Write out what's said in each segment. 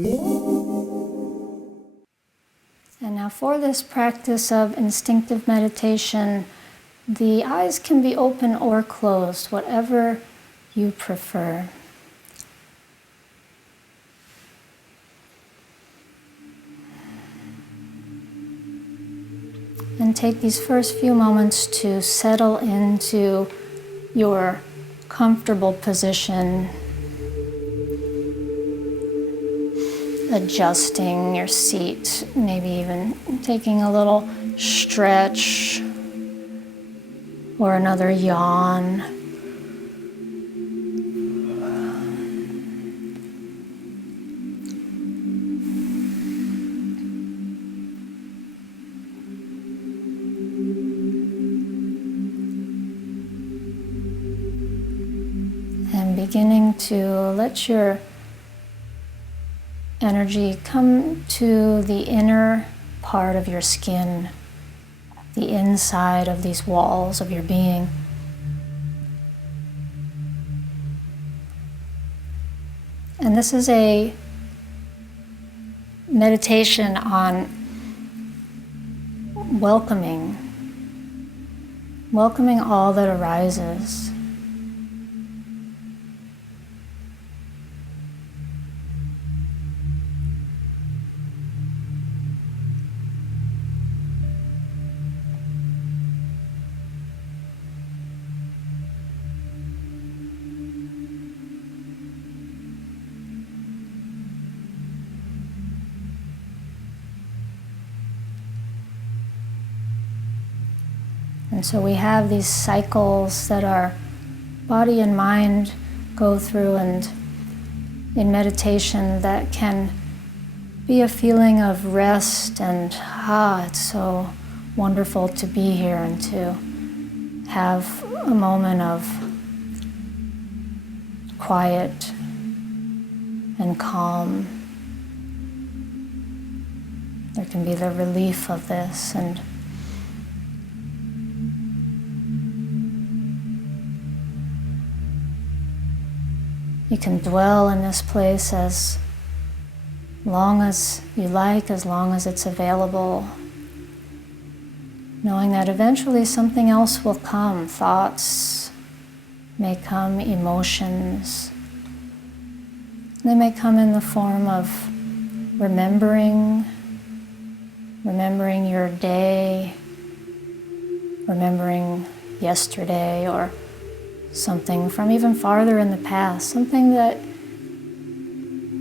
And now for this practice of instinctive meditation, the eyes can be open or closed, whatever you prefer. And take these first few moments to settle into your comfortable position, adjusting your seat, maybe even taking a little stretch or another yawn. And beginning to let your energy come to the inner part of your skin, the inside of these walls of your being. And this is a meditation on welcoming all that arises. And so we have these cycles that our body and mind go through, and in meditation that can be a feeling of rest and, it's so wonderful to be here and to have a moment of quiet and calm. There can be the relief of this, and you can dwell in this place as long as you like, as long as it's available, knowing that eventually something else will come. Thoughts may come, emotions. They may come in the form of remembering your day, remembering yesterday, or something from even farther in the past, something that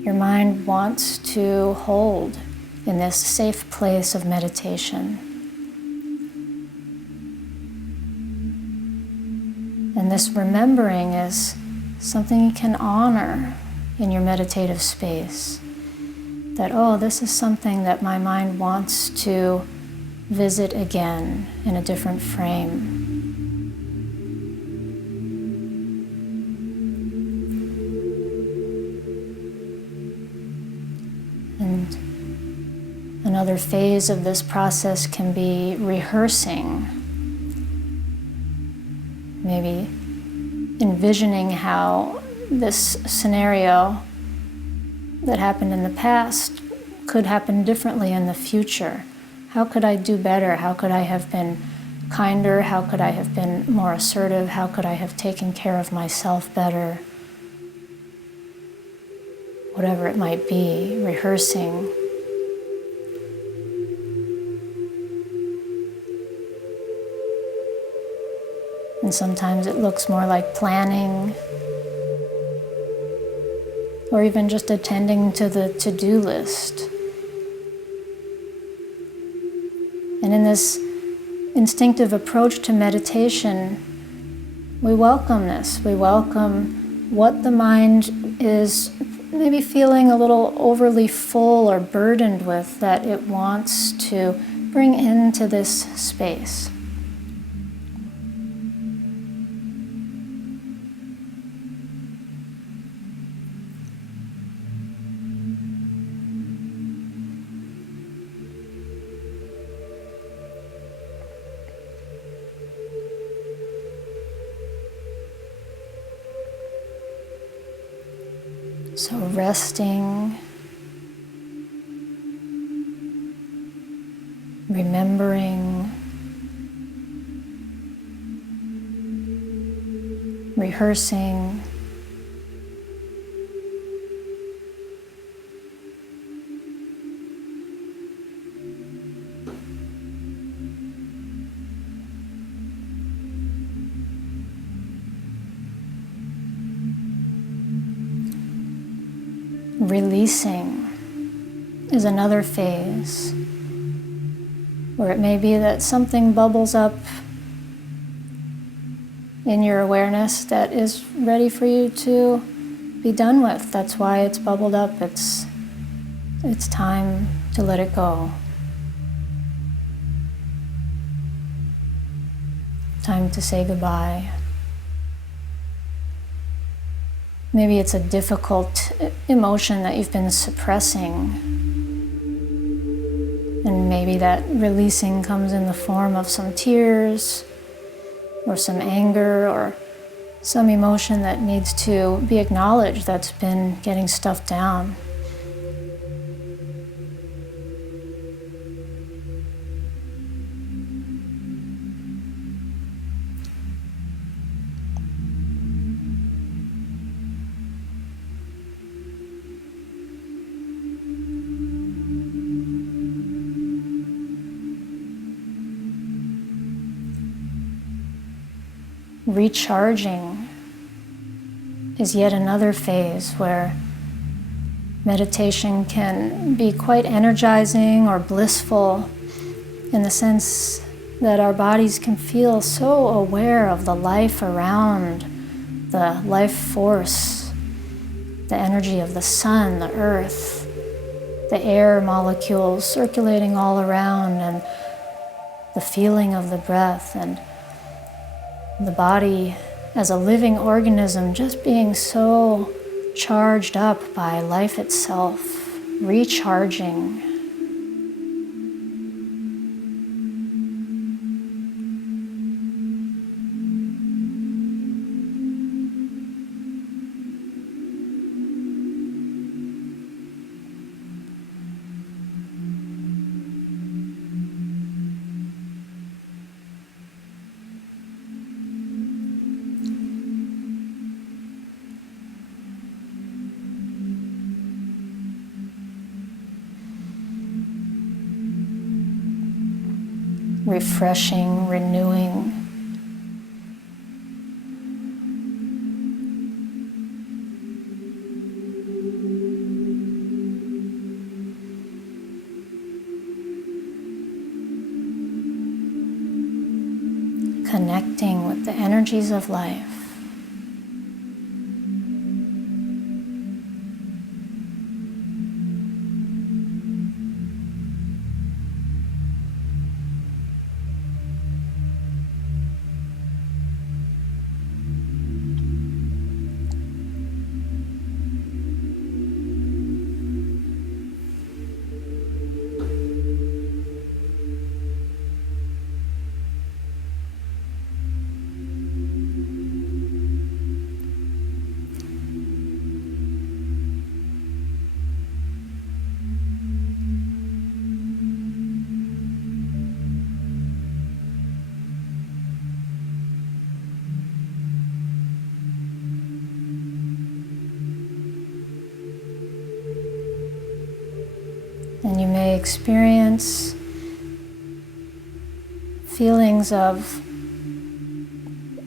your mind wants to hold in this safe place of meditation. And this remembering is something you can honor in your meditative space. That, this is something that my mind wants to visit again in a different frame. And another phase of this process can be rehearsing. Maybe envisioning how this scenario that happened in the past could happen differently in the future. How could I do better? How could I have been kinder? How could I have been more assertive? How could I have taken care of myself better? Whatever it might be, rehearsing. And sometimes it looks more like planning, or even just attending to the to-do list. And in this instinctive approach to meditation, we welcome this. We welcome what the mind is maybe feeling a little overly full or burdened with, that it wants to bring into this space. So resting remembering, rehearsing, releasing is another phase where it may be that something bubbles up in your awareness that is ready for you to be done with. That's why it's bubbled up. It's time to let it go. Time to say goodbye. Maybe it's a difficult emotion that you've been suppressing, and maybe that releasing comes in the form of some tears or some anger or some emotion that needs to be acknowledged that's been getting stuffed down. Recharging is yet another phase where meditation can be quite energizing or blissful in the sense that our bodies can feel so aware of the life around, the life force, the energy of the sun, the earth, the air molecules circulating all around, and the feeling of the breath, and the body as a living organism just being so charged up by life itself, recharging. Refreshing, renewing. Connecting with the energies of life. And you may experience feelings of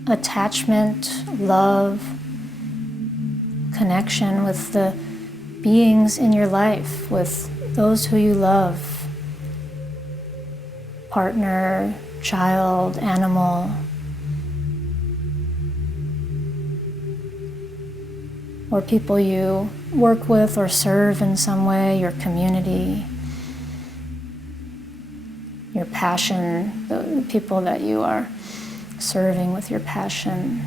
attachment, love, connection with the beings in your life, with those who you love, partner, child, animal, or people you work with or serve in some way, your community, your passion, the people that you are serving with your passion.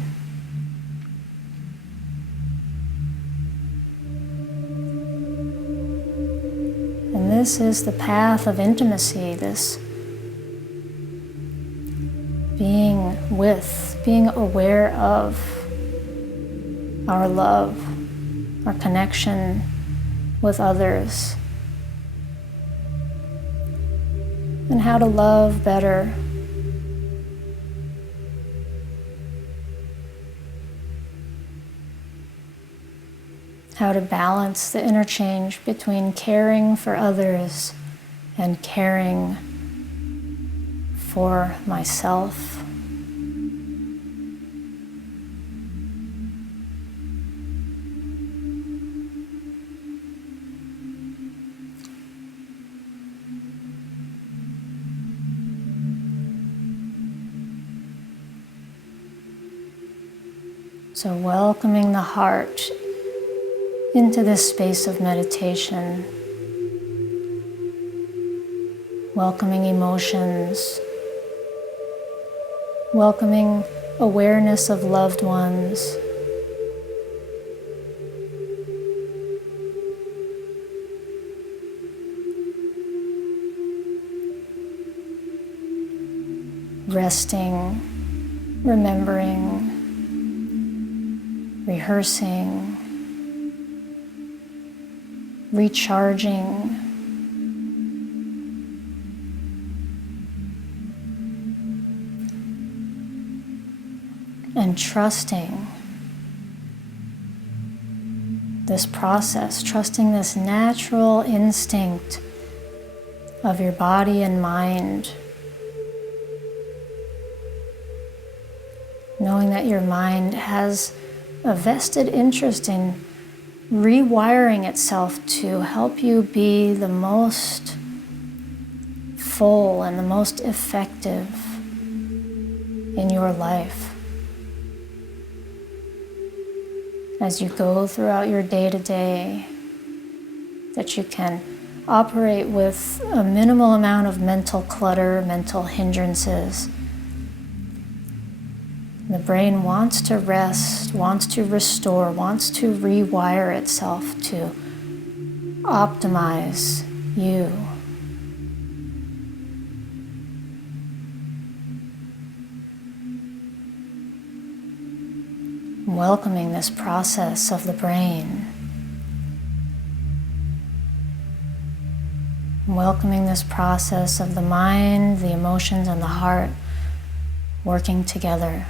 And this is the path of intimacy, this being with, being aware of our love, our connection with others. and how to love better. How to balance the interchange between caring for others and caring for myself. So welcoming the heart into this space of meditation, welcoming emotions, welcoming awareness of loved ones, resting, remembering, rehearsing, recharging, and trusting this process, trusting this natural instinct of your body and mind, knowing that your mind has a vested interest in rewiring itself to help you be the most full and the most effective in your life. As you go throughout your day-to-day, that you can operate with a minimal amount of mental clutter, mental hindrances. The brain wants to rest, wants to restore, wants to rewire itself to optimize you. Welcoming this process of the brain. Welcoming this process of the mind, the emotions, and the heart working together.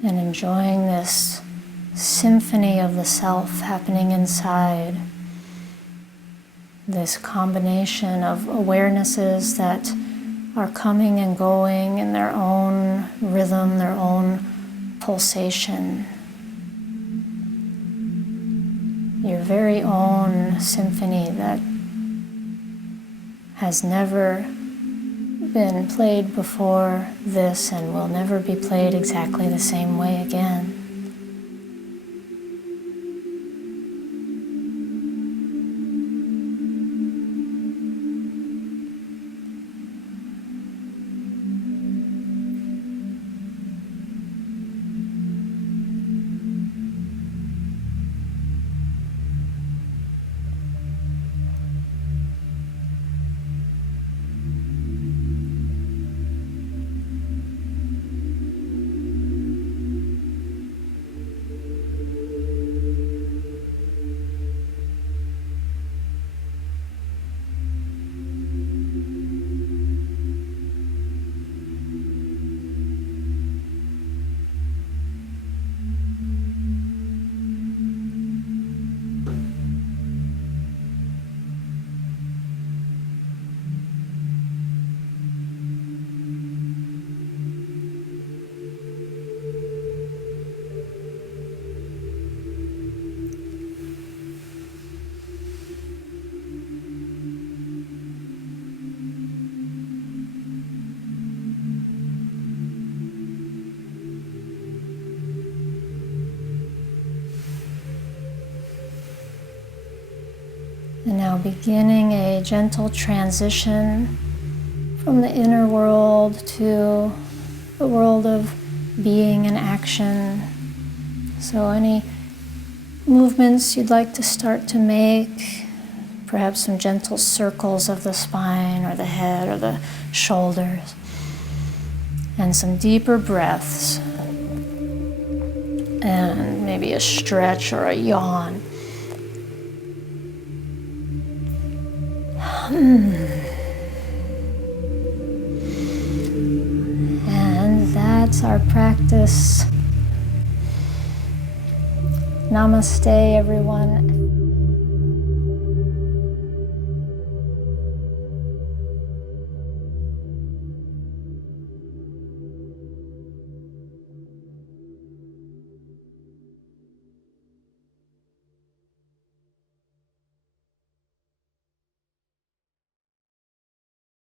And enjoying this symphony of the self happening inside. This combination of awarenesses that are coming and going in their own rhythm, their own pulsation. Your very own symphony that has never been played before this and will never be played exactly the same way again. And now beginning a gentle transition from the inner world to the world of being and action. So any movements you'd like to start to make, perhaps some gentle circles of the spine or the head or the shoulders, and some deeper breaths, and maybe a stretch or a yawn. And that's our practice. Namaste, everyone.